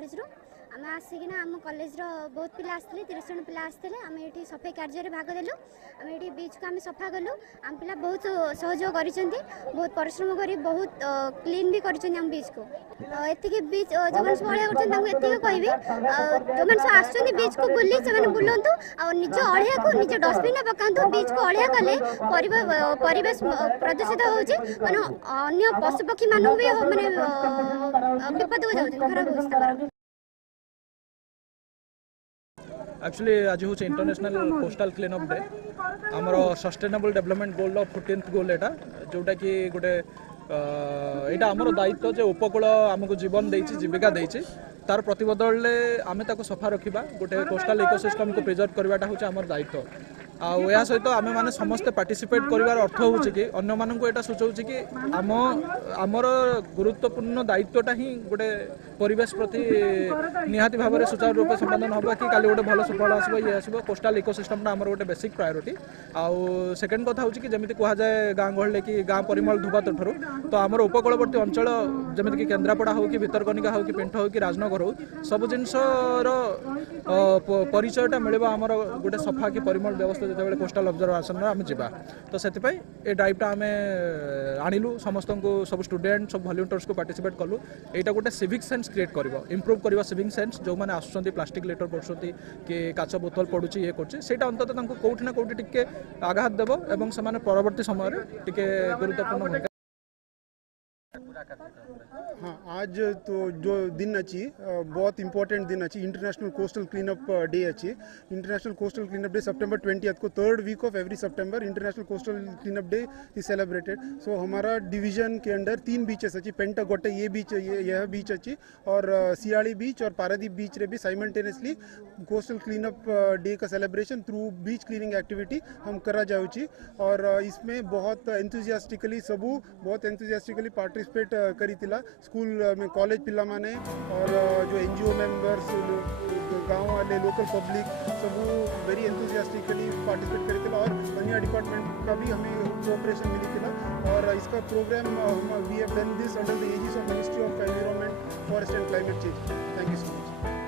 College रो आम आसिकिना आम college रो बहुत पिला आसते 30 जन पिला आसते आम ये सफाई कार्य में भाग देलु आम ये बीच को आम सफा कलु आम पिला बहुत सहयोग कर बहुत परिश्रम कर बहुत क्लीन भी कर बीच को ये बीच जो मैंने अलिया कर कहबी जो मैंने आसुँच बीच को बुली से बुलां आ निज अलिया को निज डस्टबिन पकातु बीच को अलिया कले परिवेश प्रदूषित हो अन्य पशुपक्षी मानू भी माने विपद हो जाउछ खराब हो एक्चुअली आज हूँ international coastal clean up day आमर सस्टेनेबल डेवलपमेंट गोल 14th गोल एटा जोटा कि गोटे यहाँ आमर दायित्व जो उपकूल आमको जीवन देछि जीविका देछि तार प्रतिबदल आम सफा रखा गोटे कोस्टल इकोसिस्टम को प्रिजर्व करवाटा हूँ आमर दायित्व या सहित आम मैंने समस्ते पार्टिसिपेट करार अर्थ हूँ कि अन्य मानक यहाँ सूचाऊँ कि आमर गुरुत्वपूर्ण दायित्वटा ही गोटे परिवेश प्रति निहाती भाव में सुचारू रूप समाधान हम कि काली गोटे भल सफल आसो ये आसो कोस्टल इकोसिस्टमटा आमर गोटे बेसिक प्रायोरिटी आउ सेकेंड कथा हूँ कि जमी कहुए गाँ गहली कि गाँ परिमल धुबा ठार तो आमर उपकूलवर्ती अंचल जमीक कि केन्द्रापड़ा हो कि भितरकनिका हो कि पिंठ हो कि राजनगर हो सब जिनसर परिचयटा मिल आमर गोटे सफा कि परिमल व्यवस्था जो कोस्टल ऑब्जर्वेशन आम जा तो से ड्राइवटा आम आणिलु समस्त को सब स्टूडेंट सब वॉलंटियर्स को पार्टिसिपेट कलु यहाँ गोटे सिविक सेंस क्रिएट कर इम्प्रूव कर सिविक सेंस जो मैंने आसुँच प्लास्टिक लिटर पड़ुंट कि काच बोतल पड़ुची ये कर अंतत कौटी ना कौटी टिके आघात देव और से परवर्ती समय टिके गुरुत्वपूर्ण भूमिका। हाँ आज तो जो दिन अच्छी बहुत इंपॉर्टेंट दिन अच्छी international coastal clean up day अच्छी international coastal clean up day सितंबर 20th को 3rd week of every September international coastal clean up day is celebrated. So हमारा डिवीजन के अंडर 3 बीचेस अच्छी पेंटा गोटे ये बीच यह बीच अच्छी और सियाड़ी बीच और पारादीप बीच रे भी simultaneously coastal clean up day का celebration through beach cleaning activity हम करा जाऊँची और इसमें बहुत एंथुजियास्टिकली सबू बहुत एंथुजियास्टिकली पार्टिसिपेट करी स्कूल में कॉलेज पिला माने और जो एनजीओ मेंबर्स गाँव वाले लोकल पब्लिक सब वेरी एंथुजियास्टिकली पार्टिसिपेट करी और अन्य डिपार्टमेंट का भी हमें कोऑपरेशन मिली और इसका programme we have done this under the aegis of ministry of environment forest and climate change. Thank you so much.